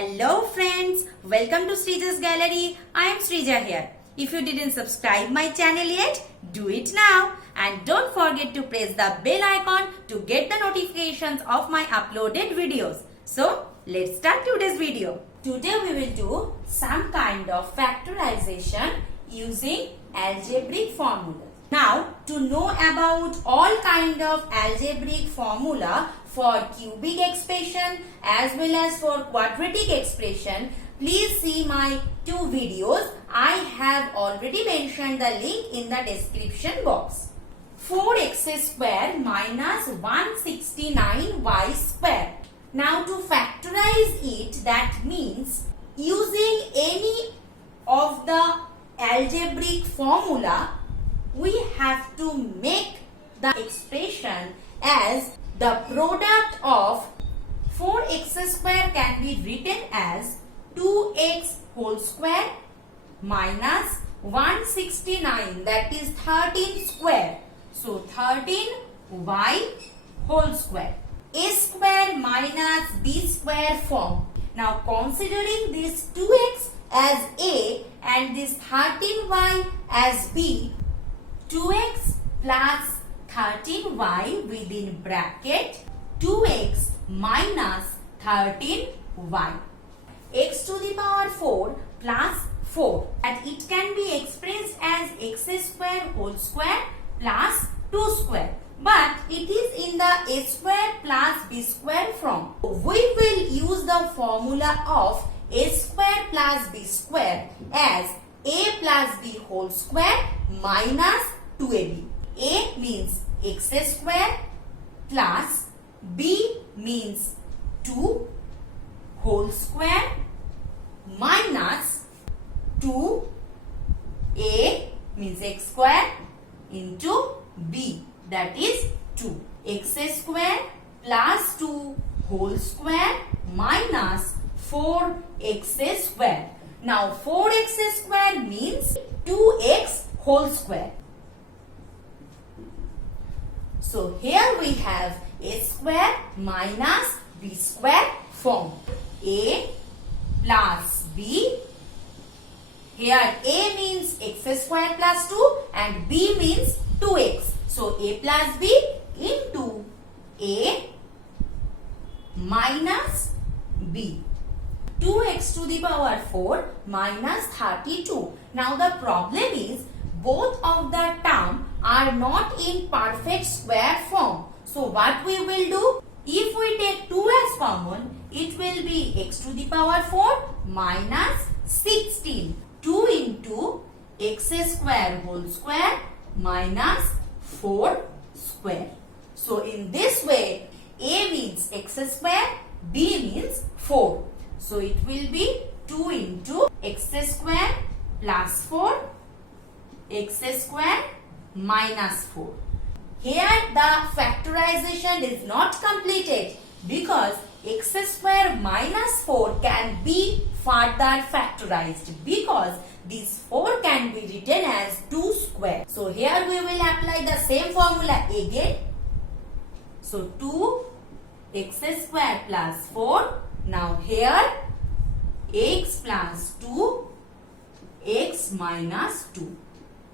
Hello friends, welcome to Srija's Gallery. I am Srija here. If you didn't subscribe my channel yet, do it now. And don't forget to press the bell icon to get the notifications of my uploaded videos. So, let's start today's video. Today we will do some kind of factorization using algebraic formulas. Now, to know about all kind of algebraic formula for cubic expression as well as for quadratic expression, please see my two videos. I have already mentioned the link in the description box. 4x square minus 169y square. Now to factorize it, that means using any of the algebraic formula, we have to make the expression as the product of 4x square can be written as 2x whole square minus 169, that is 13 square. So 13y whole square. A square minus b square form. Now considering this 2x as a and this 13y as b, 2x plus 13y within bracket 2x minus 13y. X to the power 4 plus 4, and it can be expressed as x square whole square plus 2 square. But it is in the a square plus b square form. We will use the formula of a square plus b square as a plus b whole square minus 2ab. A means x square plus b means 2 whole square minus 2a means x square into b, that is 2. X square plus 2 whole square minus 4x square. Now 4x square means 2x whole square. So here we have a square minus b square form. A plus b. Here a means x square plus 2 and b means 2x. So a plus b into a minus b. 2x to the power 4 minus 32. Now the problem is both of the term are not in perfect square form. So what we will do? If we take 2 as common, it will be x to the power 4 minus 16. 2 into x square whole square minus 4 square. So in this way, a means x square, b means 4. So it will be 2 into x square plus 4, x square minus 4. Here the factorization is not completed because x square minus 4 can be further factorized because this 4 can be written as 2 square. So here we will apply the same formula again. So 2x square plus 4. Now here x plus 2, x minus 2.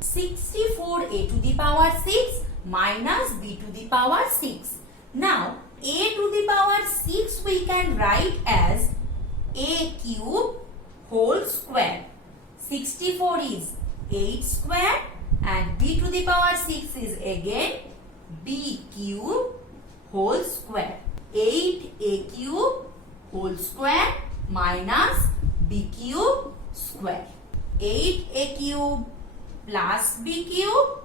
64a to the power 6 minus b to the power 6. Now a to the power 6 we can write as a cube whole square. 64 is 8 square and b to the power 6 is again b cube whole square. 8a cube whole square minus b cube square. 8a cube plus b cube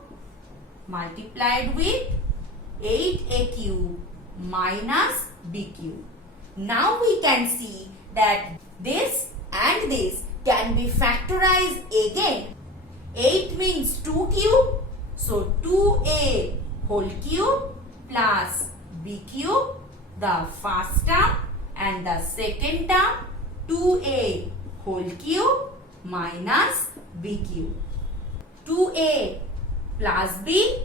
multiplied with 8a cube minus b cube. Now we can see that this and this can be factorized again. 8 means 2 cube. So 2a whole cube plus b cube, the first term, and the second term 2a whole cube minus b cube. 2a plus b,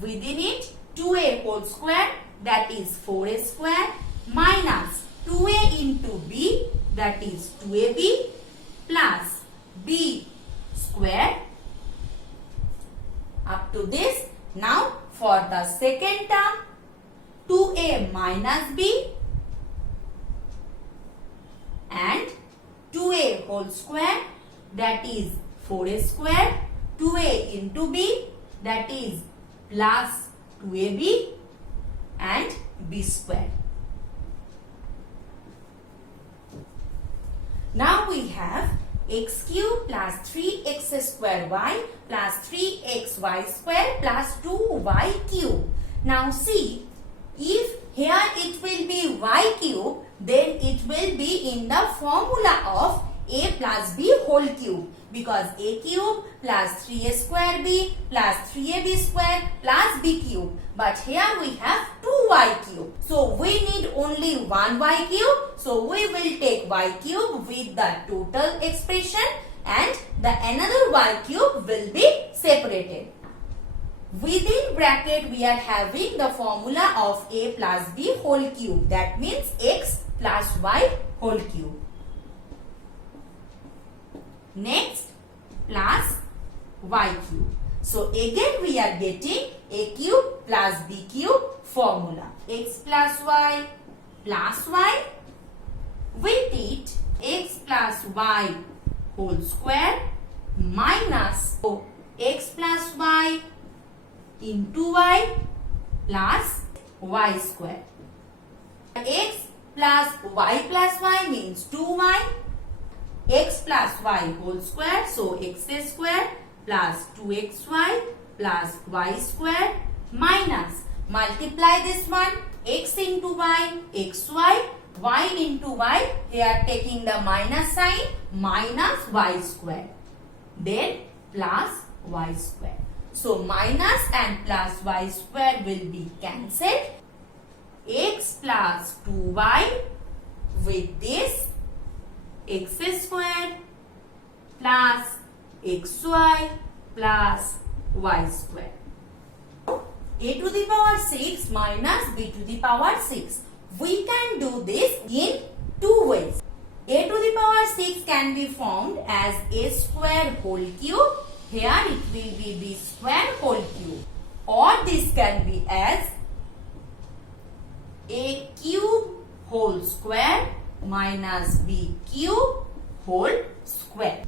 within it 2a whole square, that is 4a square minus 2a into b, that is 2ab plus b square up to this. Now for the second term, 2a minus b and 2a whole square, that is 4a square, 2a into b, that is plus 2ab and b square. Now we have x cube plus 3x square y plus 3xy square plus 2y cube. Now see, if here it will be y cube, then it will be in the formula of a plus b whole cube, because a cube plus 3a square b plus 3ab square plus b cube. But here we have 2y cube. So we need only one y cube. So we will take y cube with the total expression and the another y cube will be separated. Within bracket we are having the formula of a plus b whole cube. That means x plus y whole cube. Next, plus y cube. So again we are getting a cube plus b cube formula. X plus y with it x plus y whole square minus x plus y into y plus y square. X plus y means 2y. X plus y whole square, so x square plus 2xy plus y square minus, multiply this one, x into y, xy, y into y, here taking the minus sign, minus y square, then plus y square. So minus and plus y square will be cancelled. X plus 2y with this x square plus xy plus y square. A to the power 6 minus b to the power 6. We can do this in two ways. A to the power 6 can be formed as a square whole cube. Here it will be b square whole cube. Or this can be as a cube whole square minus b cube whole square.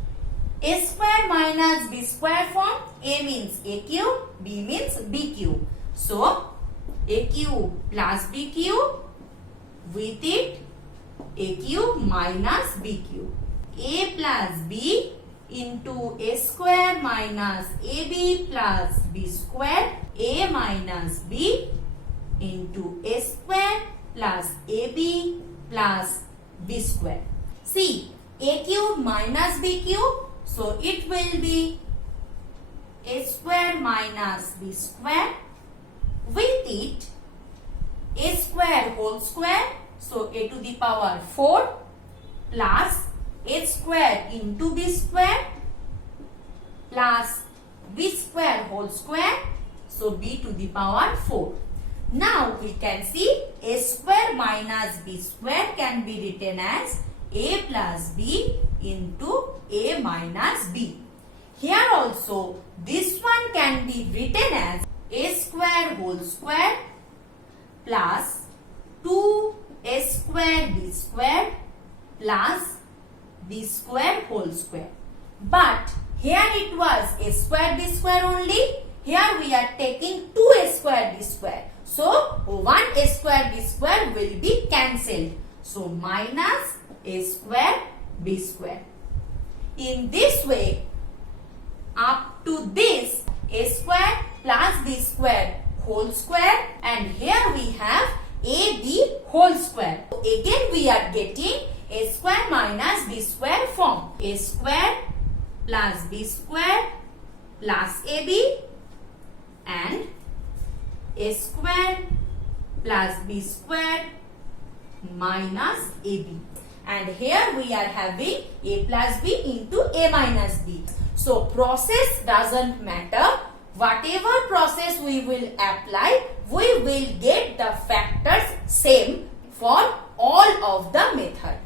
A square minus b square form. A means a cube, b means b cube. So a cube plus b cube with it a cube minus b cube. A plus b into a square minus ab plus b square. A minus b into a square plus ab plus b square. See, a cube minus b cube, so it will be a square minus b square with it a square whole square, so a to the power 4 plus a square into b square plus b square whole square, so b to the power 4. Now we can see a square minus b square can be written as a plus b into a minus b. Here also this one can be written as a square whole square plus 2a square b square plus b square whole square. But here it was a square b square only. Here we are taking 2a square b square. So, 1a square b square will be cancelled. So, minus a square b square. In this way, up to this, a square plus b square whole square, and here we have ab whole square. So, again we are getting a square minus b square form. A square plus b square plus ab and a square plus b square minus ab. And here we are having a plus b into a minus b. So process doesn't matter. Whatever process we will apply, we will get the factors same for all of the method.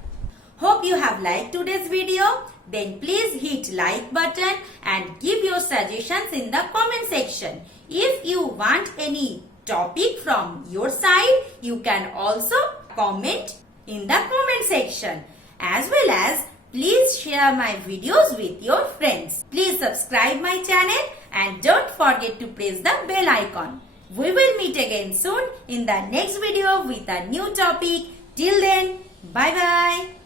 Hope you have liked today's video. Then please hit like button and give your suggestions in the comment section. If you want any topic from your side, you can also comment in the comment section. As well as please share my videos with your friends. Please subscribe my channel and don't forget to press the bell icon. We will meet again soon in the next video with a new topic. Till then, bye bye.